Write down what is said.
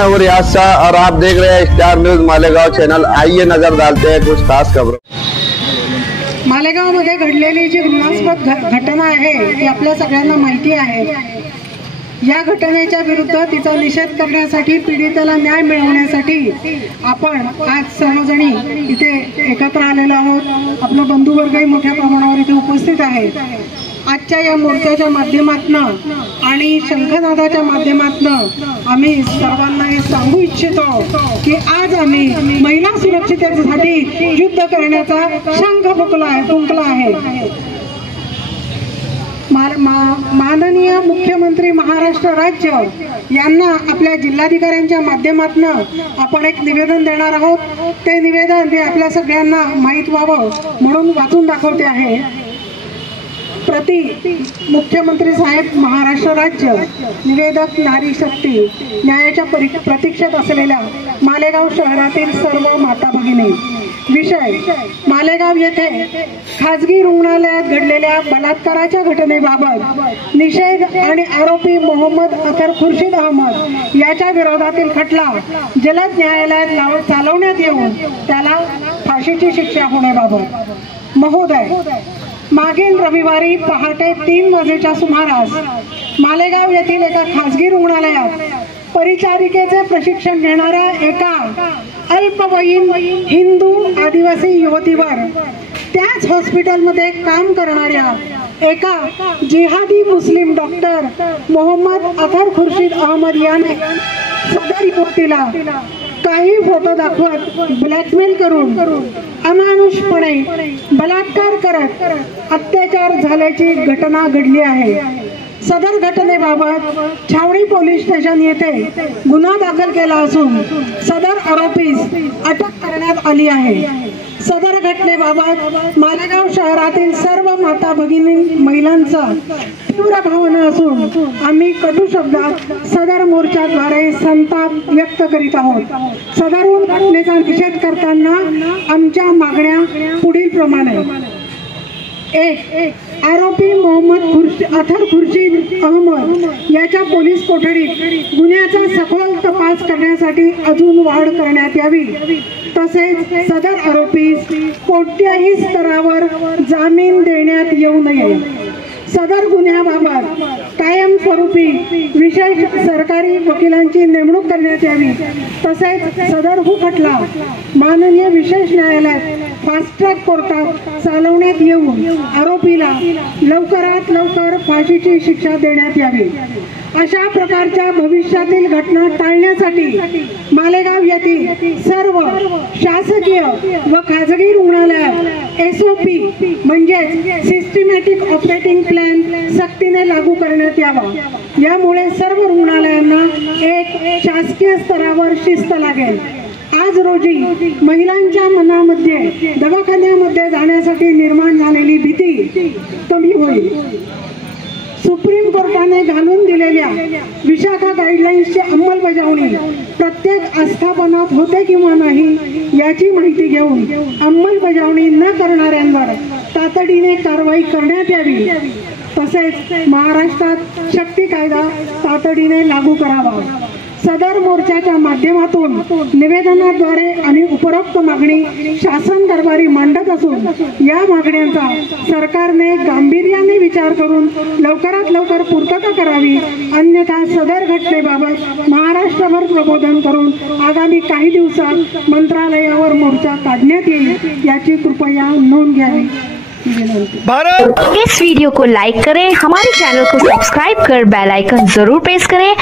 मैं हूँ रियाज शाह और आप देख रहे हैं स्टार न्यूज मालेगांव चैनल। आइए नजर डालते हैं कुछ खास खबरों। मालेगावमध्ये घडलेली जी घृणास्पद घटना आहे ती आपल्या सगळ्यांना माहिती आहे। या घटनेच्या विरुद्ध तिचा निषेध करण्यासाठी, पीडितेला न्याय मिळवण्यासाठी आपण आज सर्वजणी इथे एकत्र आलेलो आहोत। आपला बंधुवर्गही मोठ्या प्रमाणावर इथे उपस्थित आहे। आजच्या या मोर्चाच्या माध्यमातून आणि शंखनादाच्या माध्यमातून आम्ही सर्वांना हे सांगू इच्छितो की आज आम्ही महिला सुरक्षिततेसाठी युद्ध करण्याचा शंख फुंकला आहे। माननीय मुख्यमंत्री महाराष्ट्र राज्य यांना आपल्या जिल्हाधिकाऱ्यांच्या माध्यमातून आपण एक निवेदन देणार आहोत। ते निवेदन हे आपल्या सगळ्यांना माहीत व्हावं म्हणून वाचून दाखवते आहे। प्रति मुख्यमंत्री साहेब महाराष्ट्र राज्य, निवेदक नारी शक्ती, न्यायाच्या प्रतीक्षेत असलेल्या मालेगाव शहरातील सर्व माता भगिनी। विषय: मालेगाव येथे खाजगी रुग्णालयात घडलेल्या बलात्काराच्या घटनेबाबत निषेध आणि आरोपी मोहम्मद अतर खुर्शीद अहमद याच्या विरोधातील खटला जलद न्यायालयात चालवण्यात येऊन त्याला फाशीची शिक्षा होण्याबाबत। महोदय, मागील रविवारी पहाटे 3 वाजेच्या सुमारास मालेगाव येथील एका खाजगी रुग्णालयात परिचारिकेचे प्रशिक्षण घेणाऱ्या एका अल्पवयीन हिंदू आदिवासी युवतीवर त्याच हॉस्पिटलमध्ये काम करणाऱ्या एका जिहादी मुस्लिम डॉक्टर मोहम्मद अतर खुर्शीद अहमद याने सदर युवतीला काही फोटो दाखवत ब्लॅकमेल करून अमानुषपणे बलात्कार करत अत्याचार झाल्याची घटना घडली आहे। सदर घटनेबाबत छावणी पोलीस स्टेशन येथे गुन्हा दाखल केला असून सदर आरोपीस अटक करण्यात आली आहे। सदर घटनेबाबत मालेगाव शहरातील सर्व माता भगिनी महिलांचा तीव्र भावना असून आम्ही कटू शब्दात सदर मोर्चाद्वारे संताप व्यक्त करीत आहोत। सदर घटनेचा निषेध करताना आमच्या मागण्या पुढील प्रमाणे: 1. आरोपी मोहम्मद अतर खुर्शीद अहमद याच्या पोलीस कोठडीत गुन्ह्याचा सखोल तपास करण्यासाठी अजून वाढ करण्यात यावी। तसेच सदर आरोपीस कोणत्याही स्तरावर जामीन देण्यात येऊ नये। सदर गुन्ह्याबाबत कायमस्वरूपी विशेष सरकारी वकिलांची नेमणूक करण्यात यावी। तसेच सदर खटला माननीय विशेष न्यायालयात फास्ट ट्रॅक कोर्टात चालवण्यात येऊन आरोपीला लवकरात लवकर फाशीची शिक्षा देण्यात यावी। अशा प्रकारच्या भविष्यातील घटना टाळण्यासाठी मालेगाव येथील सर्व शासकीय व खाजगी रुग्णालयात SOP म्हणजे सिस्टमॅटिक ऑपरेटिंग प्लॅन सक्तीने लागू करण्यात यावा। यामुळे सर्व रुग्णालयांना एक शासकीय स्तरावर शिस्त लागेल। आज रोजी महिलांच्या मनामध्ये दवाखान्यामध्ये जाण्यासाठी निर्माण झालेली भीती कमी होईल। सुप्रीम कोर्टाने घालून दिलेल्या विशाखा गाईडलाईन्सची अंमलबजावणी प्रत्येक आस्थापनात होते किंवा नाही याची माहिती घेऊन अंमलबजावणी न करणाऱ्यांवर तातडीने कारवाई करण्यात यावी। तसेच महाराष्ट्रात शक्ती कायदा तातडीने लागू करावा। सदर मोर्चाच्या माध्यमातून निवेदनाद्वारे आणि उपरोक्त मागणी शासन दरबारी मांडत असून या मागण्यांचा सरकारने गांभीर्याने विचार करून लवकरात लवकर पूर्तता करावी। अन्यथा सदर घटनेबाबत महाराष्ट्रभर प्रबोधन करून आगामी काही दिवसात मंत्रालयावर मोर्चा काढण्यात येईल याची कृपया नोंद घ्यावी। इस वीडियो को लाइक करें, हमारे चैनल को सब्सक्राइब कर बेल आइकन जरूर प्रेस करें।